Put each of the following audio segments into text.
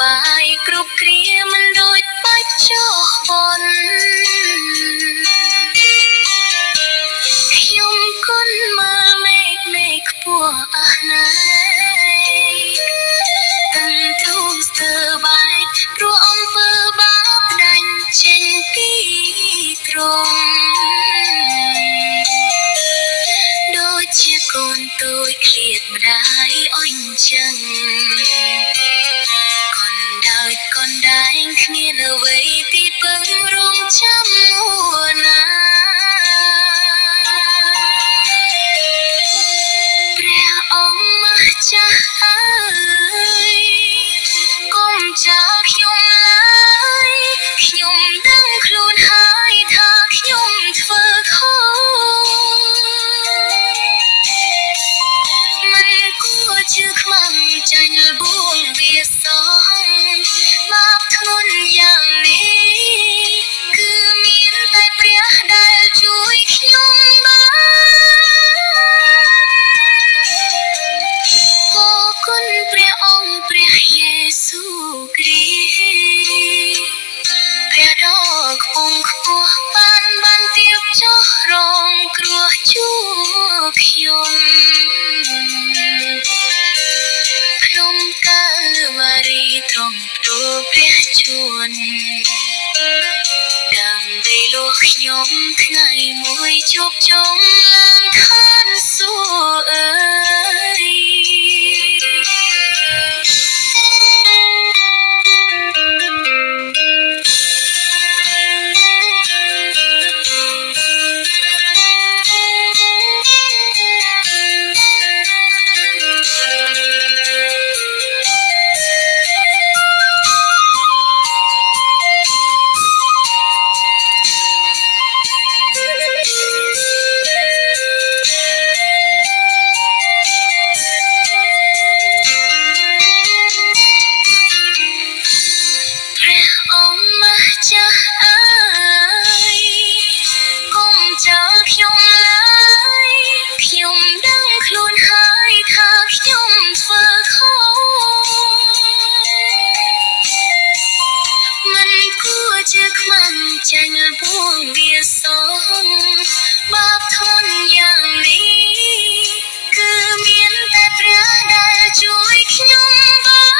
បាយគ្រប់គ្រាមិនដូចបាច់ចោះបនខ្ញុំគុណមើលមេឃខ្ពស់អស់ណាស់ទាំងទ្រូងស្ទើរបែកព្រោះអំពើបាបដាច់ចេញពីទ្រង់ដូចជាកូនតូចឃ្លាតម្ដាយអញចឹងកូនដែងគ្មានអ្វីទីពឹងរងចាំមួណាព្រះអង្គម្ចាស់អើយកុំចោលខ្ញុំឡើយខ្ញុំដឹងខ្លួនហើយថាខ្ញុំធ្វើខុសមិនគួរជឿខ្មាំងចាញ់លបួងវាសងបាបធ្ងន់យ៉ាងនេះគឺមានតែព្រះដែលជួយខ្ញុំបានអរគុណព្រះអង្គព្រះយេស៊ូវគ្រីស្ទព្រះដ៏ខ្ពង់ខ្ពស់បានទៀបចុះរងគ្រោះជួបខ្ញុំក្នុងកាលវារីទ្រង់ទូលព្រះជួនដើម្បីលោកខ្ញុំថ្ងៃមួយជួបជុំឡើងឋានសួគ៌អើយចាស់អើយកុំចោលខ្ញុំឡើយខ្ញុំដឹងខ្លួនហើយថាខ្ញុំធ្វើខុសមិនគួរជឿខ្មាំងចាញ់លបួងវាសងបាបធ្ងន់យ៉ាងនេះគឺមានតែព្រះដែលជួយខ្ញុំបាន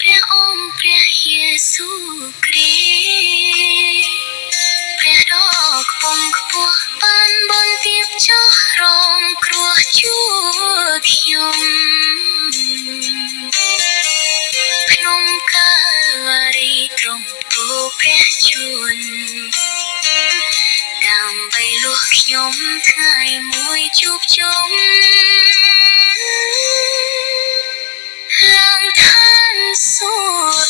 ព្រះអង្គព្រះយេស៊ូវគ្រីស្ទព្រះដ៏ខ្ពង់ខ្ពស់បានទៀបចុះរងគ្រោះជួបខ្ញុំក្នុងកាលវារីទ្រង់ទូលព្រះជួនដើម្បីលោកខ្ញុំថ្ងៃមួយជួបជុំឡើងឋានសួគ៌